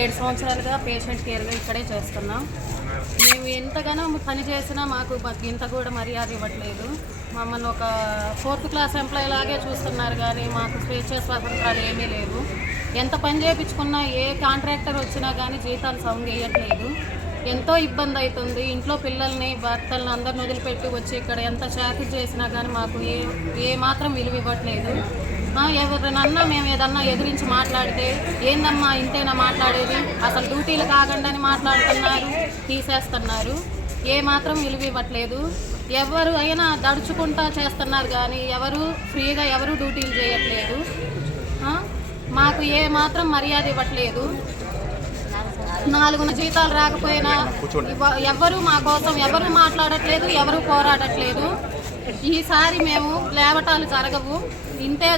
ఏడు సంవత్సరాలుగా పేషెంట్ కేర్గా ఇక్కడే చేస్తున్నాం. మేము ఎంతగానో పని చేసినా మాకు మాకు ఇంత కూడా మర్యాద ఇవ్వట్లేదు. మమ్మల్ని ఒక ఫోర్త్ క్లాస్ ఎంప్లాయీ లాగే చూస్తున్నారు కానీ మాకు స్వేచ్ఛ స్వాతంత్రాలు ఏమీ లేవు. ఎంత పని చేయించుకున్నా ఏ కాంట్రాక్టర్ వచ్చినా కానీ జీతాలు సౌండ్ వేయట్లేదు. ఎంతో ఇబ్బంది అవుతుంది. ఇంట్లో పిల్లల్ని భర్తలను అందరిని వదిలిపెట్టి వచ్చి ఇక్కడ ఎంత చాకరీ చేసినా కానీ మాకు ఏ ఏ మాత్రం విలువ ఇవ్వట్లేదు. ఎవరినన్నా మేము ఏదన్నా ఎదిరించి మాట్లాడితే ఏందమ్మా ఇంతేనా మాట్లాడేది? అసలు డ్యూటీలు కాకుండానే మాట్లాడుతున్నారు తీసేస్తున్నారు. ఏ మాత్రం విలువ ఇవ్వట్లేదు. ఎవరు అయినా దడుచుకుంటా చేస్తున్నారు కానీ ఎవరు ఫ్రీగా ఎవరు డ్యూటీలు చేయట్లేదు. మాకు ఏ మాత్రం మర్యాద ఇవ్వట్లేదు. నాలుగున జీతాలు రాకపోయినా ఎవరు మా కోసం ఎవరు మాట్లాడట్లేదు ఎవరు పోరాడట్లేదు. ఈసారి మేము లేవటాలు జరగవు. ఇంతే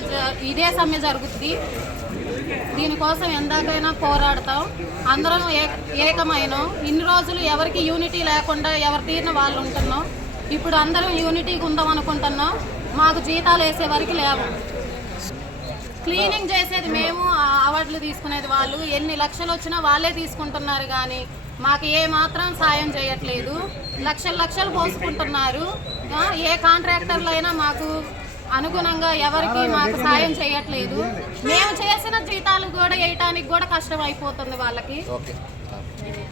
ఇదే సమ్మె జరుగుద్ది. దీనికోసం ఎందాకైనా పోరాడతాం. అందరం ఏ ఏకమైన. ఇన్ని రోజులు ఎవరికి యూనిటీ లేకుండా ఎవరి తీరిన వాళ్ళు ఉంటున్నాం. ఇప్పుడు అందరం యూనిటీగా ఉందాం అనుకుంటున్నాం. మాకు జీతాలు వేసే వరకు లేవు. క్లీనింగ్ చేసేది మేము అవార్డులు తీసుకునేది వాళ్ళు. ఎన్ని లక్షలు వచ్చినా వాళ్ళే తీసుకుంటున్నారు కానీ మాకు ఏ మాత్రం సాయం చేయట్లేదు. లక్షలు లక్షలు పోసుకుంటున్నారు. ఏ కాంట్రాక్టర్లు అయినా మాకు అనుగుణంగా ఎవరికి మాకు సాయం చేయట్లేదు. మేము చేసిన జీతాలు కూడా వేయటానికి కూడా కష్టం అయిపోతుంది వాళ్ళకి.